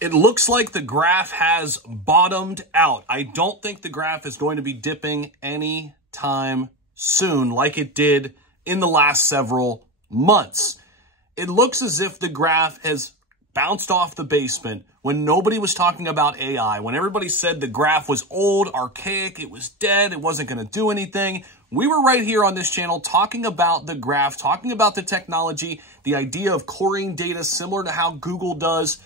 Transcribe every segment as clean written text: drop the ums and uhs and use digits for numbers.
It looks like the graph has bottomed out. I don't think the graph is going to be dipping anytime soon like it did in the last several months. It looks as if the graph has bounced off the basement when nobody was talking about AI, when everybody said the graph was old, archaic, it was dead, it wasn't going to do anything. We were right here on this channel talking about the graph, talking about the technology, the idea of querying data similar to how Google does.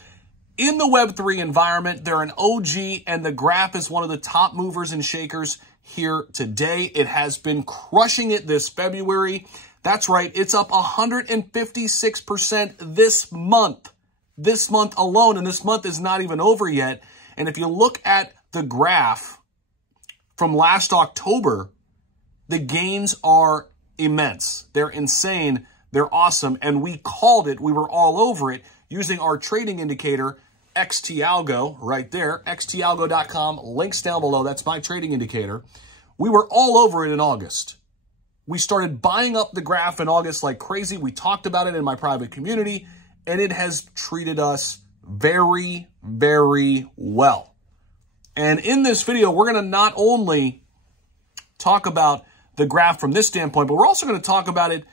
In the Web3 environment, they're an OG, and the graph is one of the top movers and shakers here today. It has been crushing it this February. That's right, it's up 156% this month. This month alone, and this month is not even over yet. And if you look at the graph from last October, the gains are immense. They're insane. They're awesome. And we called it, we were all over it, using our trading indicator, XTAlgo, right there, xtalgo.com, links down below. That's my trading indicator. We were all over it in August. We started buying up the graph in August like crazy. We talked about it in my private community, and it has treated us very, very well. And in this video, we're going to not only talk about the graph from this standpoint, but we're also going to talk about it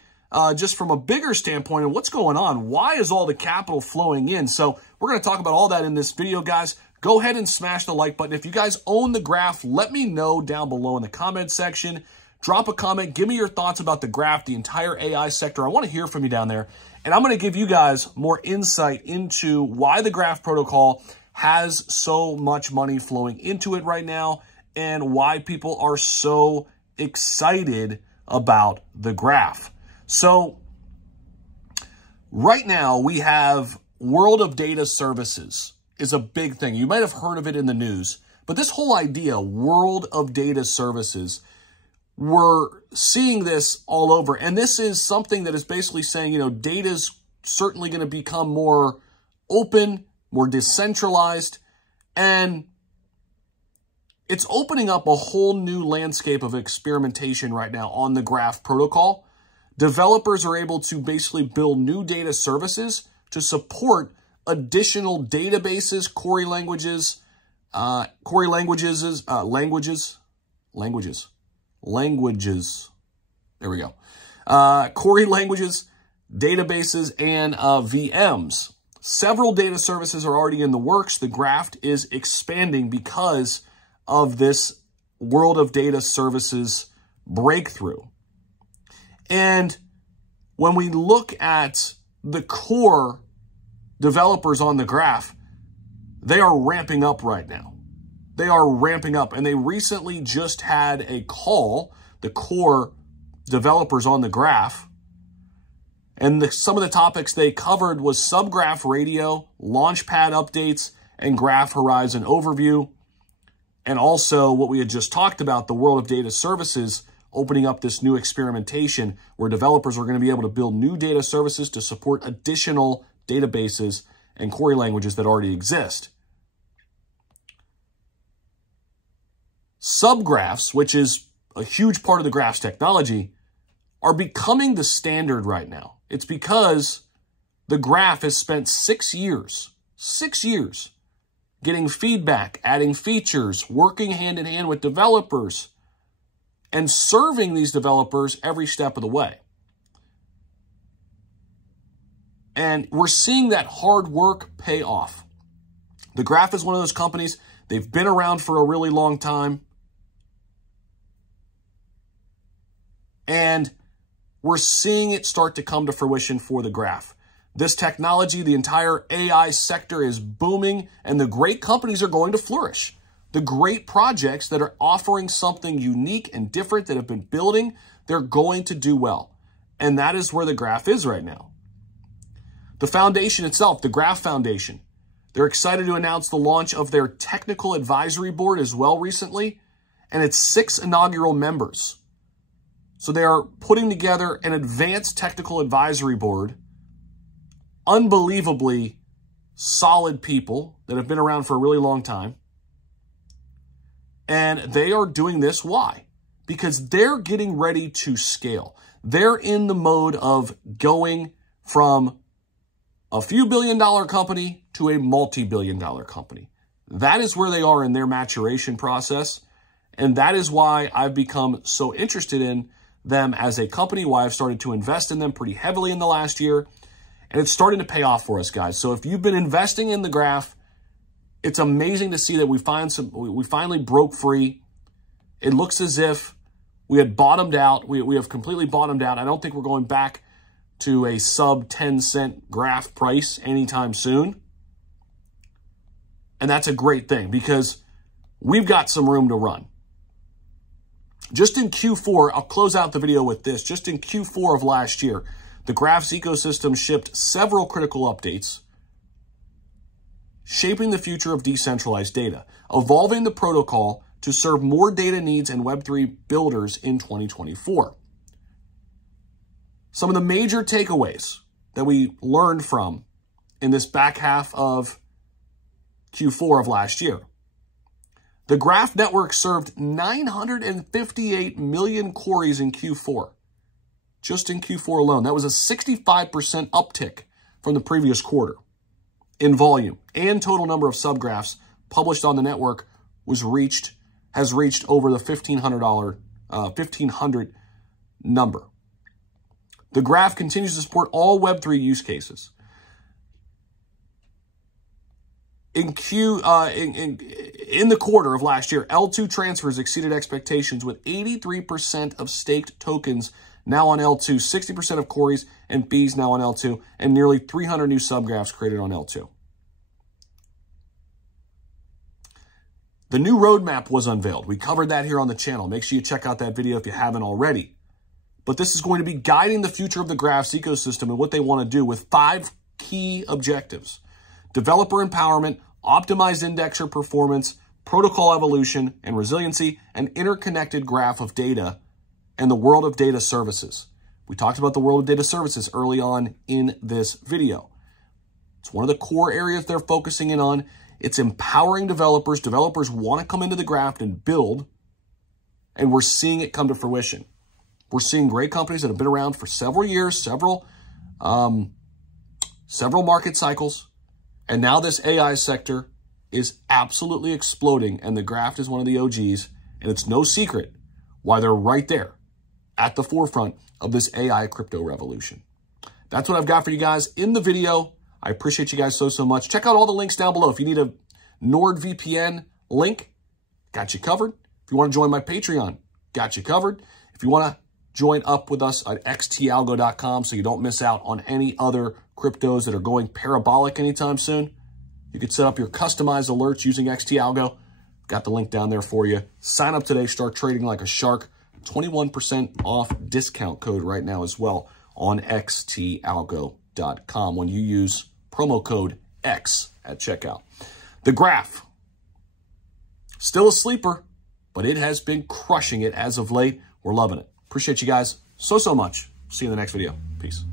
just from a bigger standpoint and what's going on. Why is all the capital flowing in? So we're going to talk about all that in this video, guys. Go ahead and smash the like button. If you guys own the graph, let me know down below in the comment section. Drop a comment. Give me your thoughts about the graph, the entire AI sector. I want to hear from you down there. And I'm going to give you guys more insight into why the graph protocol has so much money flowing into it right now and why people are so excited about the graph. So right now we have World of Data Services is a big thing. You might have heard of it in the news, but this whole idea, World of Data Services, we're seeing this all over. And this is something that is basically saying, you know, data is certainly going to become more open, more decentralized, and it's opening up a whole new landscape of experimentation right now on the graph protocol. Developers are able to basically build new data services to support additional databases, query languages, there we go. Query languages, databases, and VMs. Several data services are already in the works. The graph is expanding because of this World of Data Services breakthrough. And when we look at the core developers on the graph, they are ramping up right now. They are ramping up, and they recently just had a call, the core developers on the graph, and some of the topics they covered was subgraph radio, launchpad updates, and graph horizon overview, and also what we had just talked about, the World of Data Services opening up this new experimentation where developers are going to be able to build new data services to support additional databases and query languages that already exist. Subgraphs, which is a huge part of the graphs technology, are becoming the standard right now. It's because the graph has spent 6 years getting feedback, adding features, working hand in hand with developers, and serving these developers every step of the way. And we're seeing that hard work pay off. The graph is one of those companies, they've been around for a really long time. And we're seeing it start to come to fruition for the graph. This technology, the entire AI sector is booming, and the great companies are going to flourish. The great projects that are offering something unique and different that have been building, they're going to do well. And that is where the graph is right now. The foundation itself, the Graph Foundation, they're excited to announce the launch of their technical advisory board as well recently, and it's 6 inaugural members. So they are putting together an advanced technical advisory board, unbelievably solid people that have been around for a really long time. And they are doing this, why? Because they're getting ready to scale. They're in the mode of going from a few billion-dollar company to a multi-billion-dollar company. That is where they are in their maturation process, and that is why I've become so interested in them as a company, why I've started to invest in them pretty heavily in the last year, and it's starting to pay off for us, guys. So if you've been investing in the graph, it's amazing to see that we finally broke free. It looks as if we had bottomed out. We have completely bottomed out. I don't think we're going back to a sub 10-cent graph price anytime soon. And that's a great thing because we've got some room to run. Just in Q4, I'll close out the video with this. Just in Q4 of last year, the Graphs ecosystem shipped several critical updates, shaping the future of decentralized data, evolving the protocol to serve more data needs and Web3 builders in 2024. Some of the major takeaways that we learned from in this back half of Q4 of last year. The Graph network served 958 million queries in Q4. Just in Q4 alone. That was a 65% uptick from the previous quarter in volume, and total number of subgraphs published on the network has reached over the 1,500 number. The Graph continues to support all Web3 use cases. In the quarter of last year, L2 transfers exceeded expectations with 83% of staked tokens now on L2, 60% of queries and fees now on L2, and nearly 300 new subgraphs created on L2. The new roadmap was unveiled. We covered that here on the channel. Make sure you check out that video if you haven't already. But this is going to be guiding the future of the Graphs ecosystem and what they want to do with 5 key objectives. Developer empowerment, optimized indexer performance, protocol evolution and resiliency, an interconnected graph of data, and the world of data services. We talked about the world of data services early on in this video. It's one of the core areas they're focusing in on. It's empowering developers. Developers want to come into the graph and build, and we're seeing it come to fruition. We're seeing great companies that have been around for several years, several market cycles, and now this AI sector is absolutely exploding, and the Graph is one of the OGs, and it's no secret why they're right there at the forefront of this AI crypto revolution. That's what I've got for you guys in the video. I appreciate you guys so much. Check out all the links down below. If you need a NordVPN link, got you covered. If you want to join my Patreon, got you covered. If you want to join up with us at xtalgo.com so you don't miss out on any other cryptos that are going parabolic anytime soon, you can set up your customized alerts using xtalgo. Got the link down there for you. Sign up today. Start trading like a shark. 21% off discount code right now as well on xtalgo.com when you use promo code X at checkout. The Graph, still a sleeper, but it has been crushing it as of late. We're loving it. Appreciate you guys so much. See you in the next video. Peace.